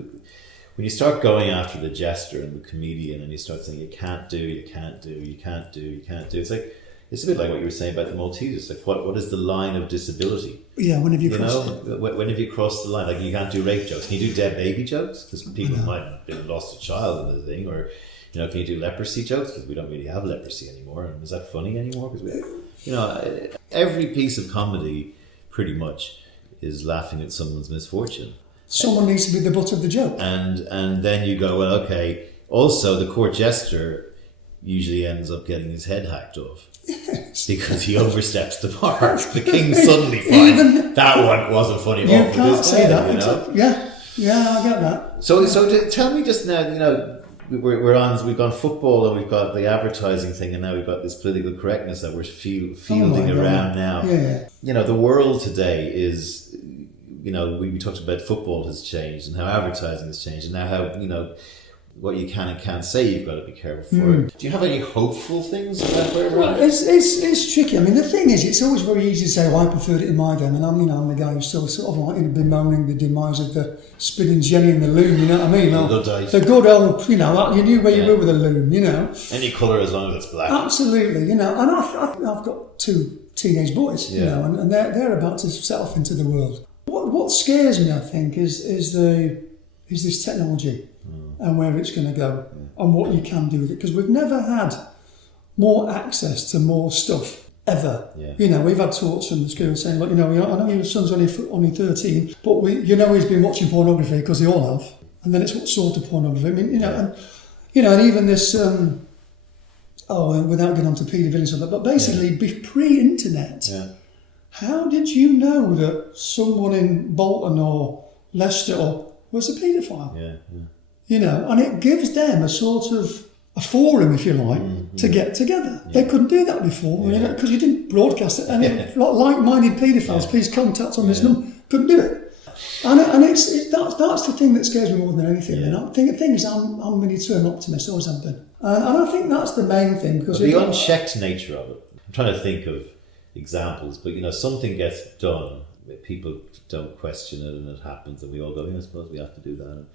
when you start going after the jester and the comedian, and you start saying you can't do, it's a bit like what you were saying about the Maltesers. Like what is the line of disability? Yeah, when have you crossed it? When have you crossed the line? Like, you can't do rape jokes. Can you do dead baby jokes? Because people might have lost a child in the thing, or can you do leprosy jokes? Because we don't really have leprosy anymore. And is that funny anymore? Because every piece of comedy pretty much is laughing at someone's misfortune. Someone needs to be the butt of the joke. And then you go, well, okay. Also, the court jester usually ends up getting his head hacked off. Yes. Because he oversteps the mark. The king suddenly finds that one wasn't funny. You can't say that. Yeah, I get that. So tell me just now, we've gone football, and we've got the advertising thing, and now we've got this political correctness that we're fielding around now. Yeah. The world today is, we talked about football has changed, and how advertising has changed, and now how, what you can and can't say, you've got to be careful for it. Do you have any hopeful things about where we're at? It's tricky. I mean, the thing is, it's always very easy to say, well, I preferred it in my day. I mean, I'm the guy who's still sort of like bemoaning the demise of the spinning jenny and the loom, you know what I mean? The good old, you knew where you were with a loom, Any colour as long as it's black. Absolutely, and I've got 2 teenage boys, and they're about to set off into the world. What scares me, I think, is this technology and where it's going to go and what you can do with it. Because we've never had more access to more stuff ever. Yeah. We've had talks from the school saying, look, I know your son's only 13, but he's been watching pornography because they all have. And then it's what sort of pornography? I mean, and even this, without getting onto paedophilia and stuff, but basically pre-internet, how did you know that someone in Bolton or Leicester was a paedophile? And it gives them a sort of a forum, if you like, to get together. They couldn't do that before, because you didn't broadcast it. And like-minded paedophiles, please contact on this number. Couldn't do it. And that's the thing that scares me more than anything. And the thing is, I'm an eternal optimist, always have been. And I think that's the main thing. Because the unchecked nature of it. I'm trying to think of examples, but something gets done, people don't question it, and it happens, and we all go, I suppose we have to do that.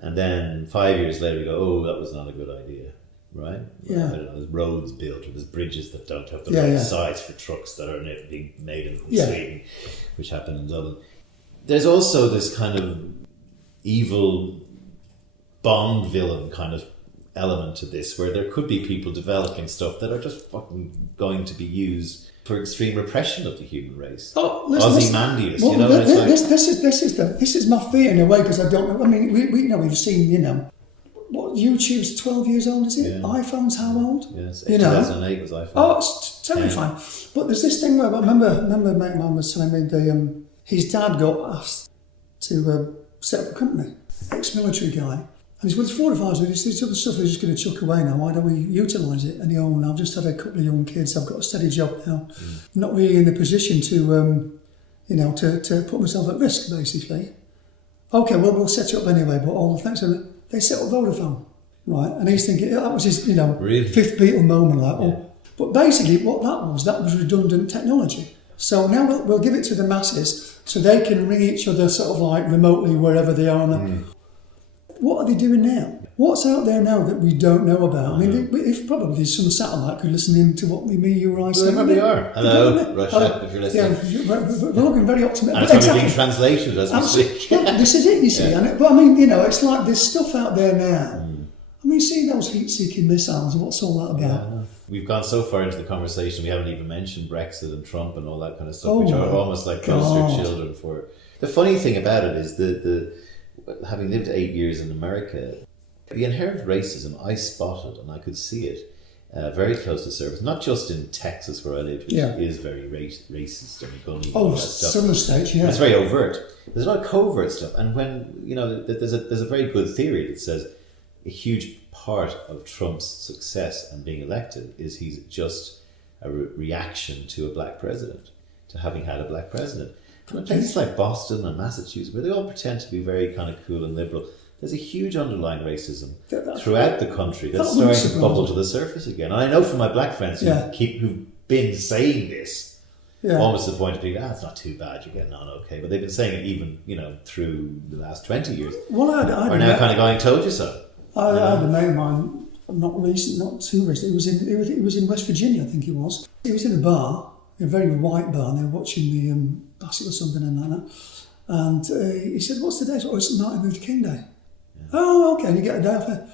And then 5 years later we go, oh, that was not a good idea, right? I don't know, there's roads built, or there's bridges that don't have the right size for trucks that are being made in Sweden, which happened in Dublin. There's also this kind of evil Bond villain kind of element to this, where there could be people developing stuff that are just fucking going to be used for extreme repression of the human race. Ozymandias, this is my fear in a way, because I don't know. I mean, we've seen, what, YouTube's 12 years old, is it? iPhone's how old? Yes, 2008 was iPhone. Oh, it's terrifying. But there's this thing where I remember mate of mine was telling me his dad got asked to set up a company, ex-military guy. And he's with 4 or 5 years, this other stuff we're just going to chuck away now, why don't we utilise it? And I've just had a couple of young kids, I've got a steady job now, not really in a position to, to put myself at risk, basically. Okay, well, we'll set you up anyway, but all the thanks, they set up Vodafone, right? And he's thinking, that was his, really? fifth Beatle moment, But basically what that was redundant technology. So now we'll give it to the masses so they can ring each other sort of like remotely wherever they are. What are they doing now? What's out there now that we don't know about? I mean, if probably some satellite could listen in to what you or I say. They probably are. Hello, Russia, if you're listening. Yeah, we're looking very optimistic. And it's probably being translated as we speak. This is it, you see. Yeah. But I mean, it's like there's stuff out there now. I mean, see those heat-seeking missiles, what's all that about? Yeah. We've gone so far into the conversation, we haven't even mentioned Brexit and Trump and all that kind of stuff, which are almost like poster children for it. The funny thing about it is the having lived 8 years in America, the inherent racism I spotted, and I could see it very close to surface, not just in Texas where I lived, which is very racist and gunny. Southern states, It's very overt. There's a lot of covert stuff, and when there's a very good theory that says a huge part of Trump's success and being elected is he's just a reaction to a black president, to having had a black president. Places like Boston and Massachusetts, where they all pretend to be very kind of cool and liberal, there's a huge underlying racism throughout the country that's starting to bubble to the surface again. And I know from my black friends who've been saying this, almost to the point of being, it's not too bad, you're getting on okay. But they've been saying it even, through the last 20 years. Well, are now kind of going, told you so. I had a mate of mine, not too recent. It was in West Virginia, I think he was. He was in a bar, a very white bar, and they were watching the basket or something and like that. And he said, "What's the day?" Oh, it's Martin Luther King Day. Yeah. Oh, okay. And you get a day off there.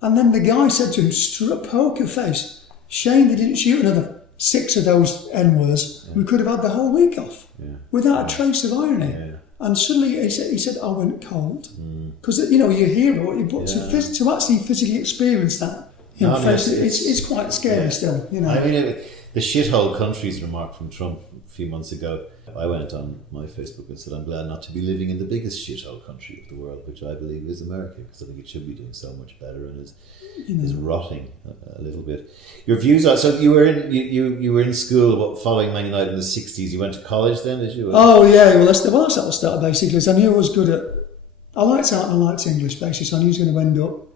And then the guy said to him, struck poker face, "Shame they didn't shoot another 6 of those N-words. Yeah. We could have had the whole week off without a trace of irony." Yeah. And suddenly he said, I went cold. Because, you hear it, but to actually physically experience that, it's quite scary still, I mean, the shithole countries remark from Trump a few months ago, I went on my Facebook and said, I'm glad not to be living in the biggest shithole country of the world, which I believe is America, because I think it should be doing so much better and is rotting a little bit. Your views are, so you were in school following Man United in the 60s. You went to college then, did you? Oh yeah, well that's how it started basically. So I knew I was good at, I liked art and I liked English basically, so I knew I was going to end up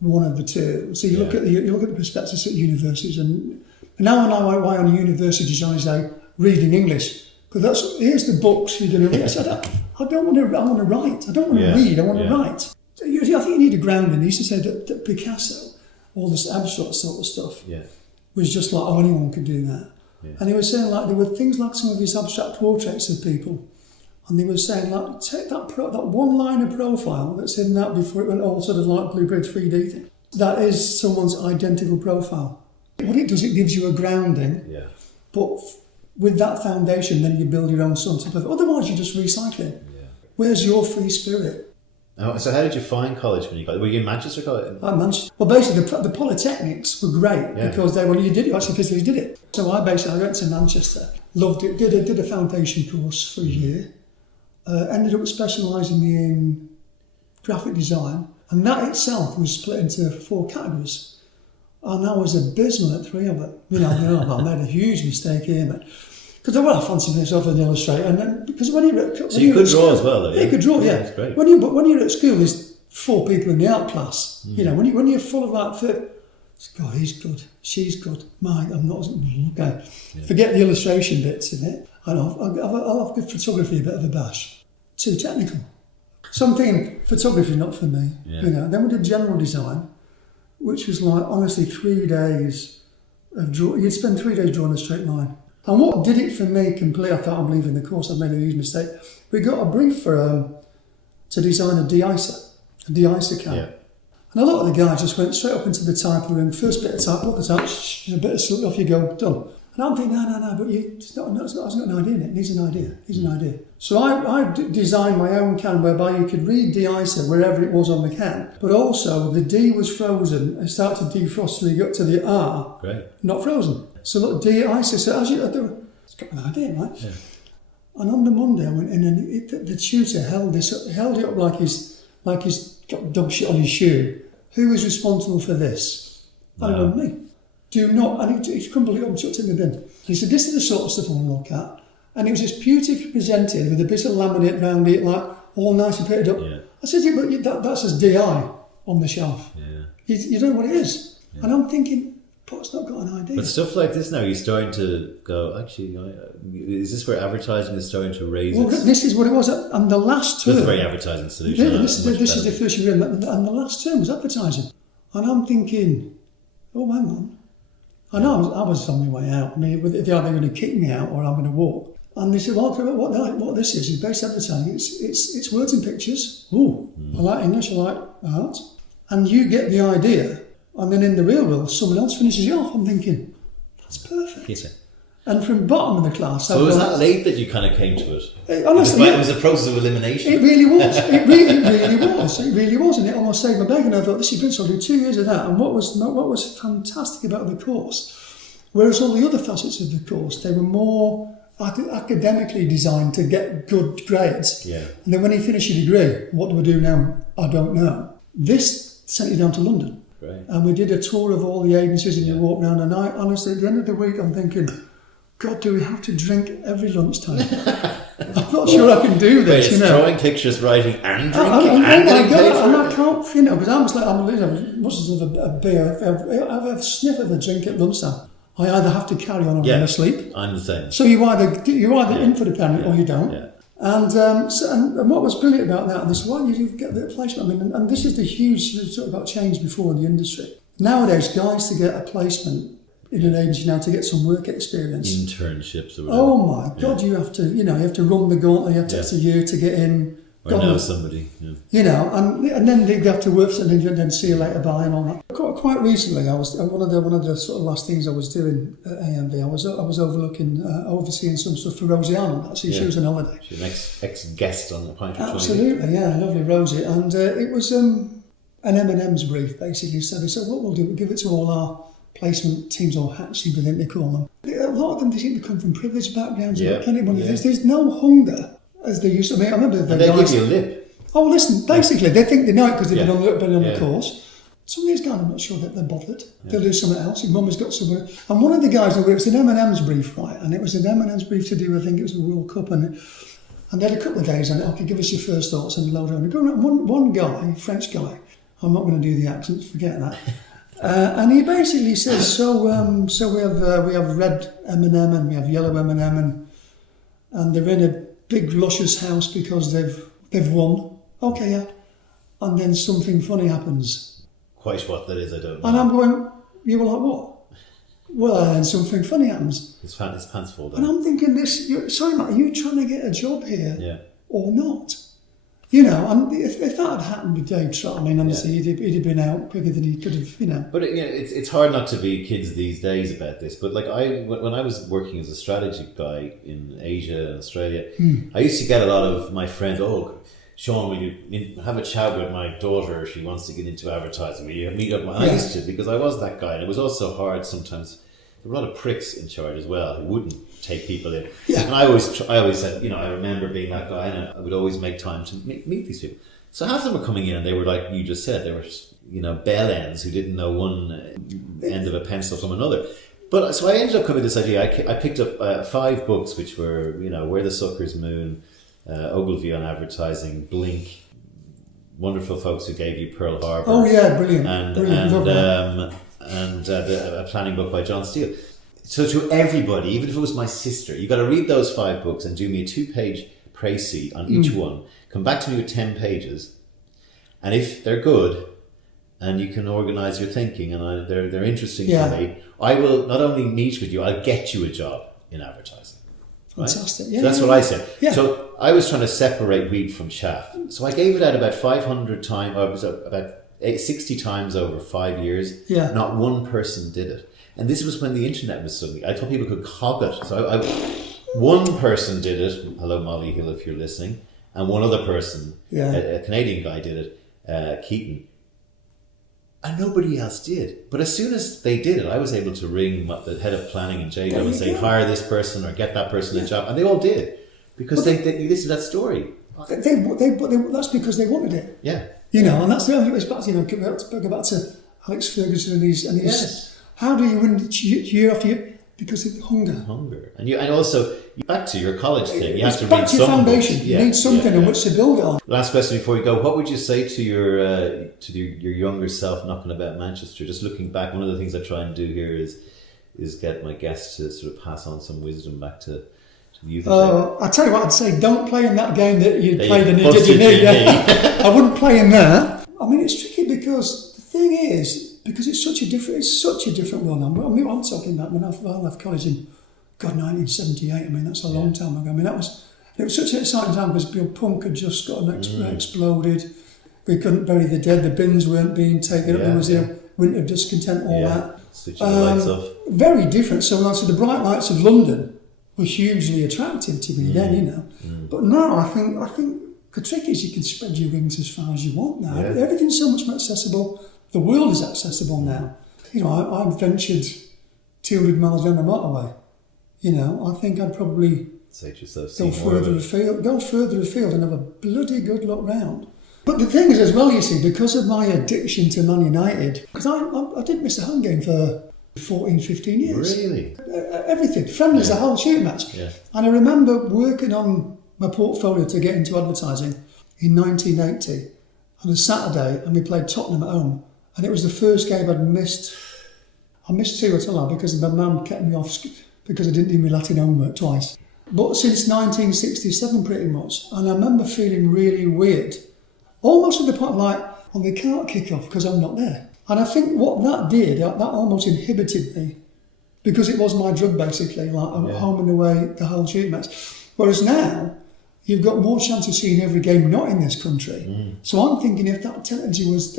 one of the two. So you look at the prospectus at universities, and now I know why on university design they reading English, because here's the books you're going to read. I said, I don't want to. I want to write. I don't want to read. I want to write. So I think you need a grounding. He used to say that Picasso, all this abstract sort of stuff, was just like, oh, anyone could do that. Yeah. And he was saying like there were things like some of his abstract portraits of people, and they were saying like take that one line of profile that's in that before it went all sort of like Blueprint 3D thing. That is someone's identical profile. What it does, it gives you a grounding. Yeah. But with that foundation, then you build your own sort of. Otherwise, you're just recycling. Yeah. Where's your free spirit? Oh, so how did you find college when you got? Were you in Manchester College? Manchester. Well, basically, the polytechnics were great because they you actually physically did it. So I went to Manchester, loved it, did a foundation course for a year, ended up specialising in graphic design, and that itself was split into 4 categories. And I was abysmal at 3 of it. I made a huge mistake here, but because I fancy myself as an illustrator, and then because when you're at so you could draw as well, though. Yeah, you could draw. Yeah, that's great. When you're at school, there's 4 people in the art class. When you're full of like, God, he's good, she's good. Mine, I'm not. Okay, yeah. Forget the illustration bits in it. I'll have good photography, a bit of a bash. Too technical. Something photography not for me. Yeah. Then we did general design, which was like honestly 3 days of draw. You'd spend 3 days drawing a straight line. And what did it for me completely, I thought I'm leaving the course, I've made a huge mistake. We got a brief to design a de-icer can. Yeah. And a lot of the guys just went straight up into the typo room, first bit of type, look at that, a bit of slip, off you go, done. And I'm thinking, no, but it's got an idea in it, it needs an idea. So I designed my own can whereby you could read de-icer wherever it was on the can, but also the D was frozen and started to defrost till you got to the R, not frozen. So look, de-icer, so as it's got an idea, right? Yeah. And on the Monday I went in and the tutor held it up like he's got dog shit on his shoe. Who is responsible for this? I don't know, me. Do not, and he crumbled it up and chucked it in the bin. And he said, this is the sort of stuff I want to look at. And it was just beautifully presented with a bit of laminate around it, like all nicely painted up. Yeah. I said, but that says DI on the shelf. Yeah. You don't know what it is. Yeah. And I'm thinking, Pot's not got an idea. But stuff like this now, you're starting to go, actually, is this where advertising is starting to raise Well, this is what it was. And the last term... It's a very advertising solution. Yeah, this is the first year, and the last term was advertising. And I'm thinking, oh, hang on. I know I was on my way out. I mean, they're either going to kick me out or I'm going to walk. And they said, well, what this is based advertising. It's words and pictures. Ooh, I like English, I like art. And you get the idea. And then in the real world, someone else finishes you off. I'm thinking, that's perfect. Yes. And from bottom of the class... So was that late that you kind of came to it? Honestly, it was a process of elimination. It really was. It really was. And it almost saved my bag. And I thought, this is good. So I'll do 2 years of that. And what was fantastic about the course, whereas all the other facets of the course, they were more academically designed to get good grades. Yeah. And then when you finish your degree, what do we do now? I don't know. This sent you down to London. Right. And we did a tour of all the agencies and you walk around, and I honestly, at the end of the week, I'm thinking, God, do we have to drink every lunchtime? I'm not sure I can do this. Wait, drawing pictures, writing, and drinking, and getting paid for it. And I can't, because I'm much as a beer, if I have a sniff of a drink at lunchtime, I either have to carry on or I'm asleep. I'm the same. So you're either in for the penny or you don't. Yeah. And what was brilliant about that, and this is why you get a bit of placement. I mean, and this is the huge talk about change before in the industry. Nowadays, guys, to get a placement in an agency now, to get some work experience, internships or whatever. Oh my God, you have to run the gauntlet. You have to take a year to get in. Or know somebody. Yeah. And then they have to work for something and then see you later bye and all that. Quite recently, I was one of the sort of last things I was doing at AMV. I was overseeing some stuff for Rosie Arnold. Actually, she was on holiday. She's an ex-guest on the Pint. Absolutely, yeah, lovely Rosie. And it was an M&M's brief basically. So they said, what we'll do, we'll give it to all our placement teams, or hatching, I think they call them. A lot of them, they seem to come from privileged backgrounds. Yeah. Plenty of money. Yeah. There's no hunger. As they used to. I remember the they guys... give you a lip. Oh, listen, basically, they think they know it because they've been on the course. Some of these guys, I'm not sure that they're bothered. Yeah. They'll do something else. Your mum has got somewhere. And one of the guys, it was an M&M's brief, right? And it was an M&M's brief to do, I think it was a World Cup. And they had a couple of days on it. Okay, give us your first thoughts and load on. And go around, one guy, a French guy, I'm not going to do the accents, forget that. And he basically says, so we have red M&M and we have yellow M&M and they're in a big luscious house because they've won. Okay, yeah. And then something funny happens. Quite what that is, I don't know. And I'm going, you were like, what? Well, then something funny happens. His pants fall down. And I'm thinking, sorry, Matt, are you trying to get a job here? Yeah. Or not? You know, and if that had happened with Dave Trott, I mean, honestly, he'd have been out quicker than he could have, you know. But it's hard not to be kids these days about this. But like when I was working as a strategy guy in Asia and Australia, I used to get a lot of my friends, oh, Sean, will you have a chat with my daughter? She wants to get into advertising. Will you meet up? I used to, because I was that guy. And it was also hard sometimes. There were a lot of pricks in charge as well who wouldn't take people in. Yeah. And I always said, you know, I remember being that guy, and I would always make time to meet these people. So half of them were coming in and they were like you just said, they were, you know, bell ends who didn't know one end of a pencil from another. But so I ended up coming with this idea. I picked up 5 books, which were, you know, Where the Suckers Moon, Ogilvy on Advertising, Blink, wonderful folks who gave you Pearl Harbor. Oh yeah, brilliant. And a planning book by John Steele. So to everybody, even if it was my sister, you got to read those 5 books and do me a 2-page précis on each one. Come back to me with 10 pages, and if they're good and you can organise your thinking and they're interesting to me, I will not only meet with you, I'll get you a job in advertising. Fantastic. Right? Yeah, so that's what I said. Yeah. So I was trying to separate wheat from chaff. So I gave it out about 500 times. It was about 60 times over 5 years. Yeah. Not one person did it. And this was when the internet was suddenly, I thought people could cog it. So one person did it. Hello, Molly Hill, if you're listening. And one other person, a Canadian guy, did it, Keaton. And nobody else did. But as soon as they did it, I was able to ring the head of planning in JDO and say, hire this person or get that person a job. And they all did. Because they listened to that story. That's because they wanted it. Yeah. You know, and that's the other thing. You know, go back to Alex Ferguson and his. Yes. How do you win year after year? Because of hunger. And also back to your college thing. You have to read back to your foundation. You need something on which to build it on. Last question before we go: what would you say to your younger self knocking about Manchester? Just looking back, one of the things I try and do here is get my guests to sort of pass on some wisdom back to the youth. I tell you what, I'd say: don't play in that game that you played in your knee. I wouldn't play in that. I mean, it's tricky because the thing is. Because it's such a different world now. I mean, I'm talking about when I left college in 1978. I mean, that's a long time ago. I mean, it was such an exciting time because punk had just got exploded. We couldn't bury the dead. The bins weren't being taken up. There was the winter of discontent, that. Switching the lights off. Very different. So the bright lights of London were hugely attractive to me then, you know. But now I think the trick is you can spread your wings as far as you want now. Yeah. Everything's so much more accessible. The world is accessible now. You know, I ventured 200 miles down the motorway. You know, I think I'd probably go further afield and have a bloody good look round. But the thing is as well, you see, because of my addiction to Man United, because I didn't miss a home game for 14, 15 years. Really? Everything. Friendlies, the whole shooting match. Yeah. And I remember working on my portfolio to get into advertising in 1980 on a Saturday, and we played Tottenham at home. And it was the first game I'd missed. I missed 2 at all because my mum kept me off because I didn't do my Latin homework twice. But since 1967 pretty much. And I remember feeling really weird. Almost at the point of well, they can't kick off because I'm not there. And I think what that did, that almost inhibited me. Because it was my drug basically, home and away, the whole shooting match. Whereas now, you've got more chance of seeing every game not in this country. So I'm thinking if that technology was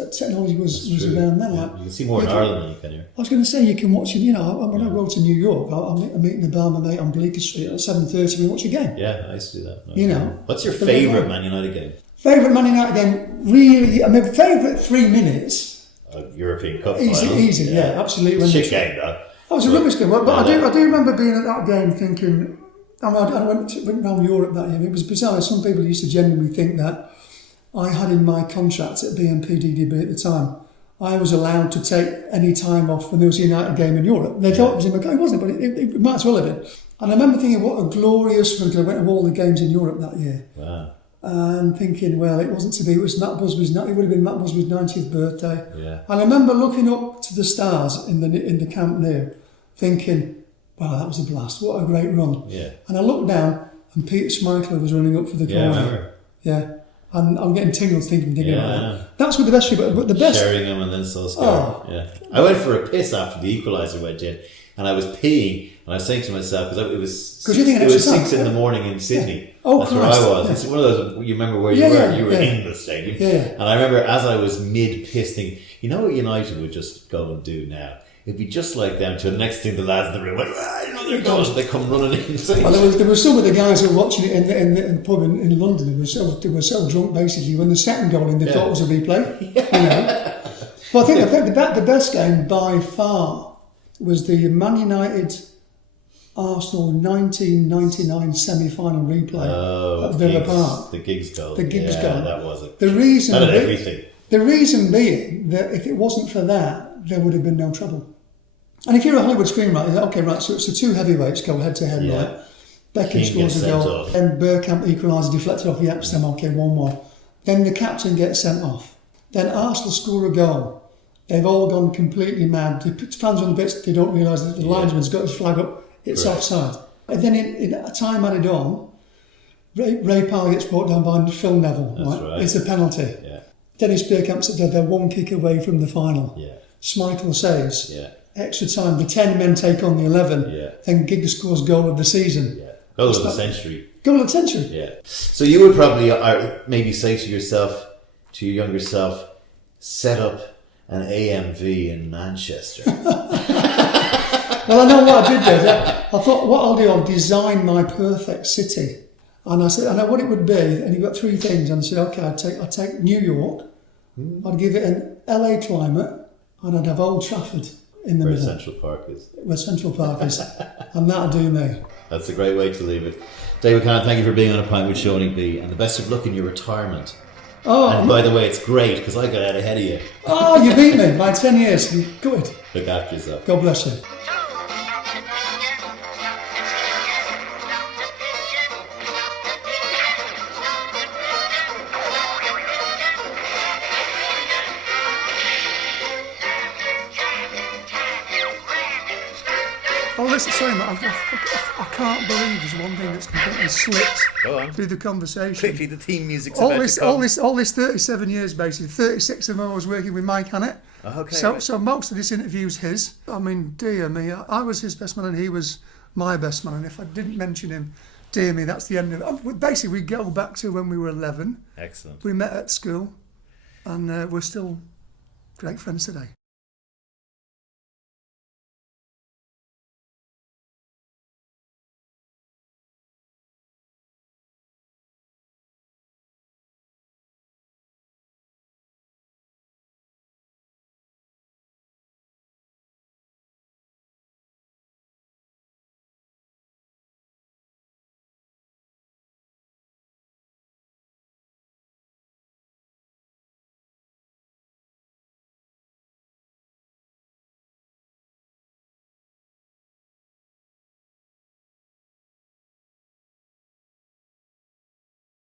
around then, you can see more in Ireland than you can here. I was going to say you can watch it. You know, when I go to New York, I'm meeting a bar, my mate on Bleecker Street at 7:30. We watch a game. Yeah, I used to do that. You know, what's your favourite Man United game? Favourite Man United game? Really, I mean, favourite 3 minutes. European Cup. Easy, yeah, absolutely. Shit game though. That was a rubbish game, but I do remember being at that game thinking. I went around Europe that year. It was bizarre. Some people used to genuinely think that I had in my contract at BNPDDB at the time, I was allowed to take any time off when there was a United game in Europe. They thought it was in my contract. It wasn't, but it might as well have been. And I remember thinking, what a glorious run, because I went to all the games in Europe that year. Wow. and thinking, well, it wasn't to be. It was Matt Busby's. It would have been Matt Busby's 90th birthday. Yeah. And I remember looking up to the stars in the camp near, thinking, wow, that was a blast. What a great run. Yeah. And I looked down, and Peter Schmeichler was running up for the corner. Yeah, I remember. Yeah. And I'm getting tingles thinking about Yeah. that. That's what the best. But the best. Sheringham and then Solskjaer. Oh. Yeah. I went for a piss after the equaliser went in, and I was peeing, and I was saying to myself, because it was 6 in the morning in Sydney. Yeah. Oh, that's Christ. where I was. Yeah. It's one of those. You remember where you were? You were in the stadium. Yeah. And I remember as I was mid-piss thinking, you know what United would just go and do now? It'd be just like them. To the next thing, the lads in the room went, they're going. They come running in. Well, there were some of the guys who were watching it in the pub in London. They were so drunk basically when the second goal in, they thought it was a replay. Yeah. You know. Well, I think the best game by far was the Man United Arsenal 1999 semi-final replay at Villa Park. The Giggs goal. The Giggs goal. That was it. The reason that had everything. The reason being that if it wasn't for that, there would have been no trouble. And if you're a Hollywood screenwriter, okay, right, so it's the two heavyweights go head to head, right? Beckham scores a goal, then Bergkamp equalises, deflected off the Epstein, okay, 1-1. Then the captain gets sent off. Then Arsenal score a goal. They've all gone completely mad. The fans on the pitch, they don't realise that the linesman's got his flag up, it's offside. And then in a time added on, Ray Powell gets brought down by Phil Neville. Right? It's a penalty. Yeah. Dennis Bergkamp said they're one kick away from the final. Yeah. Schmeichel saves. Yeah. Extra time, the 10 men take on the 11. Yeah. Then Giggs scores goal of the season. Yeah. Goal of the century. Goal of the century. Yeah. So you would probably maybe say to yourself, to your younger self, set up an AMV in Manchester. Well, I know what I did there. I thought, what I'll do, I'll design my perfect city. And I said, I know what it would be. And you've got three things. And I said, okay, I'd take New York. I'd give it an LA climate. And I'd have Old Trafford in the middle. Where Central Park is. Where Central Park is. And that'll do me. That's a great way to leave it. Dave Buchanan, thank you for being on A Pint with Seaniebee. And the best of luck in your retirement. Oh, and by the way, it's great because I got out ahead of you. Oh, you beat me by 10 years. Good. Look after yourself. God bless you. Oh, listen, sorry, mate. I can't believe there's one thing that's completely slipped through the conversation. Quickly, the theme music's all this 37 years, basically. 36 of them I was working with Mike Hannett. Okay. So most of this interview's his. I mean, dear me, I was his best man and he was my best man. And if I didn't mention him, dear me, that's the end of it. Basically, we go back to when we were 11. Excellent. We met at school, and we're still great friends today.